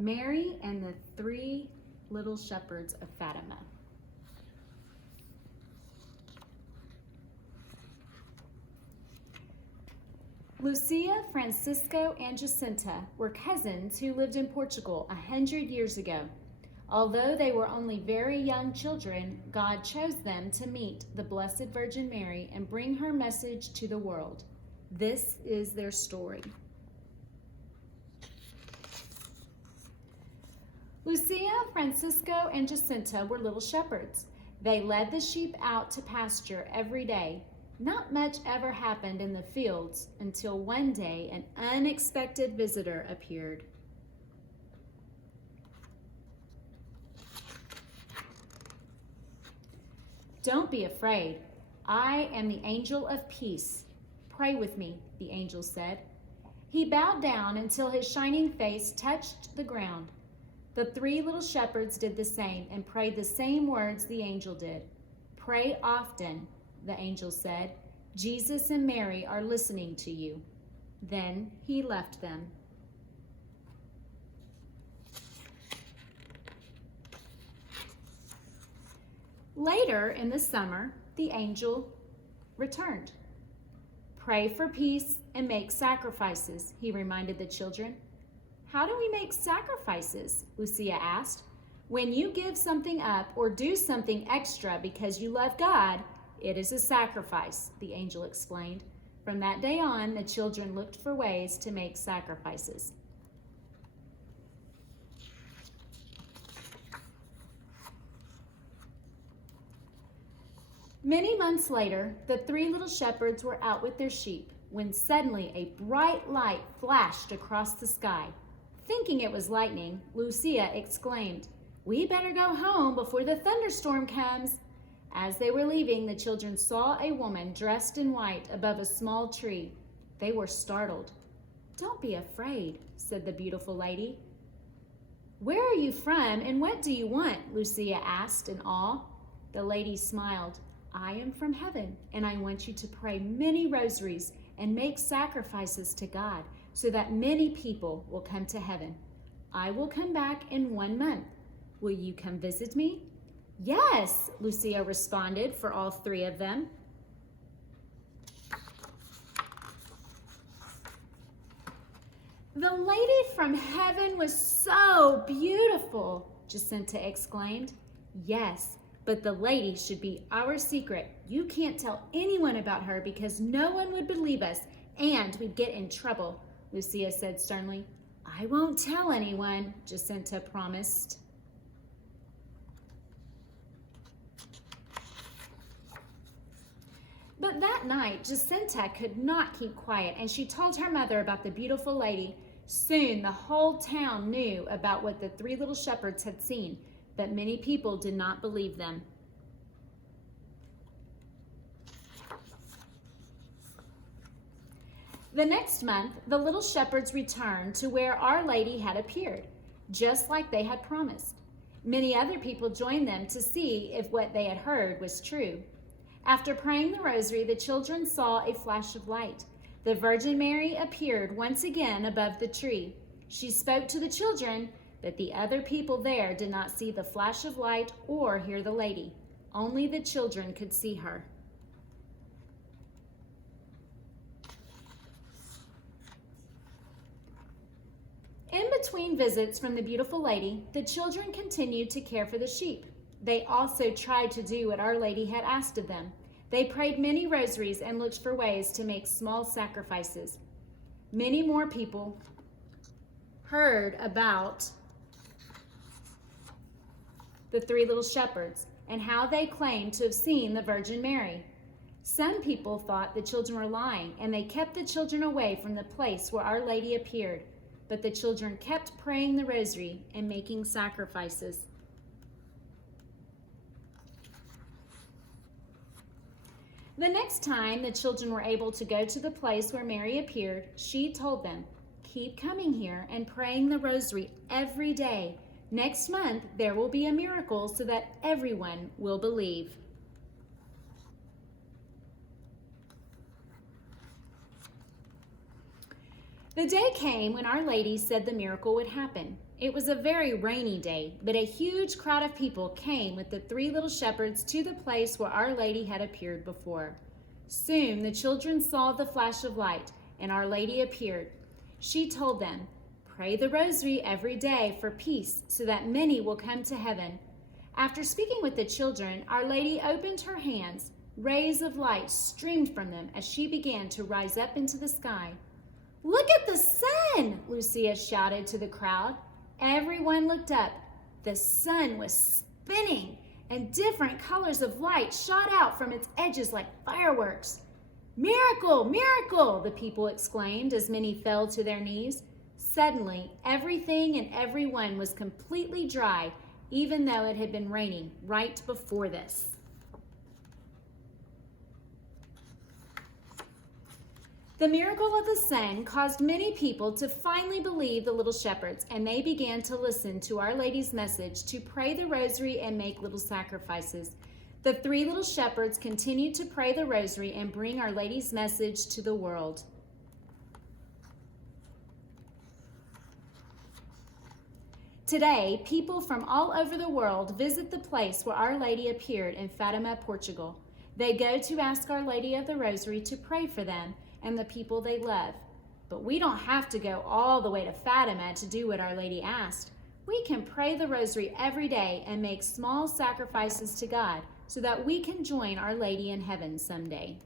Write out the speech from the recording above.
Mary and the Three Little Shepherds of Fatima. Lucia, Francisco, and Jacinta were cousins who lived in Portugal 100 years ago. Although they were only very young children, God chose them to meet the Blessed Virgin Mary and bring her message to the world. This is their story. Lucia, Francisco, and Jacinta were little shepherds. They led the sheep out to pasture every day. Not much ever happened in the fields until one day an unexpected visitor appeared. Don't be afraid. I am the angel of peace. Pray with me, the angel said. He bowed down until his shining face touched the ground. The three little shepherds did the same and prayed the same words the angel did. Pray often, the angel said. Jesus and Mary are listening to you. Then he left them. Later in the summer, the angel returned. Pray for peace and make sacrifices, he reminded the children. How do we make sacrifices? Lucia asked. When you give something up or do something extra because you love God, it is a sacrifice, the angel explained. From that day on, the children looked for ways to make sacrifices. Many months later, the three little shepherds were out with their sheep when suddenly a bright light flashed across the sky. Thinking it was lightning, Lucia exclaimed, "We better go home before the thunderstorm comes." As they were leaving, the children saw a woman dressed in white above a small tree. They were startled. "Don't be afraid," said the beautiful lady. "Where are you from and what do you want?" Lucia asked in awe. The lady smiled. "I am from heaven, and I want you to pray many rosaries and make sacrifices to God so that many people will come to heaven. I will come back in 1 month. Will you come visit me?" "Yes," Lucia responded for all three of them. "The lady from heaven was so beautiful," Jacinta exclaimed. "Yes, but the lady should be our secret. You can't tell anyone about her because no one would believe us and we'd get in trouble," Lucia said sternly. "I won't tell anyone," Jacinta promised. But that night, Jacinta could not keep quiet, and she told her mother about the beautiful lady. Soon, the whole town knew about what the three little shepherds had seen, but many people did not believe them. The next month, the little shepherds returned to where Our Lady had appeared, just like they had promised. Many other people joined them to see if what they had heard was true. After praying the rosary, the children saw a flash of light. The Virgin Mary appeared once again above the tree. She spoke to the children, but the other people there did not see the flash of light or hear the lady. Only the children could see her. In between visits from the beautiful lady, the children continued to care for the sheep. They also tried to do what Our Lady had asked of them. They prayed many rosaries and looked for ways to make small sacrifices. Many more people heard about the three little shepherds and how they claimed to have seen the Virgin Mary. Some people thought the children were lying, and they kept the children away from the place where Our Lady appeared. But the children kept praying the rosary and making sacrifices. The next time the children were able to go to the place where Mary appeared, she told them, "Keep coming here and praying the rosary every day. Next month, there will be a miracle so that everyone will believe." The day came when Our Lady said the miracle would happen. It was a very rainy day, but a huge crowd of people came with the three little shepherds to the place where Our Lady had appeared before. Soon the children saw the flash of light, and Our Lady appeared. She told them, "Pray the rosary every day for peace, so that many will come to heaven." After speaking with the children, Our Lady opened her hands. Rays of light streamed from them as she began to rise up into the sky. "Look at the sun!" Lucia shouted to the crowd. Everyone looked up. The sun was spinning, and different colors of light shot out from its edges like fireworks. "Miracle! Miracle!" the people exclaimed as many fell to their knees. Suddenly, everything and everyone was completely dry, even though it had been raining right before this. The miracle of the sun caused many people to finally believe the little shepherds, and they began to listen to Our Lady's message to pray the rosary and make little sacrifices. The three little shepherds continued to pray the rosary and bring Our Lady's message to the world. Today, people from all over the world visit the place where Our Lady appeared in Fatima, Portugal. They go to ask Our Lady of the Rosary to pray for them and the people they love. But we don't have to go all the way to Fatima to do what Our Lady asked. We can pray the Rosary every day and make small sacrifices to God so that we can join Our Lady in heaven someday.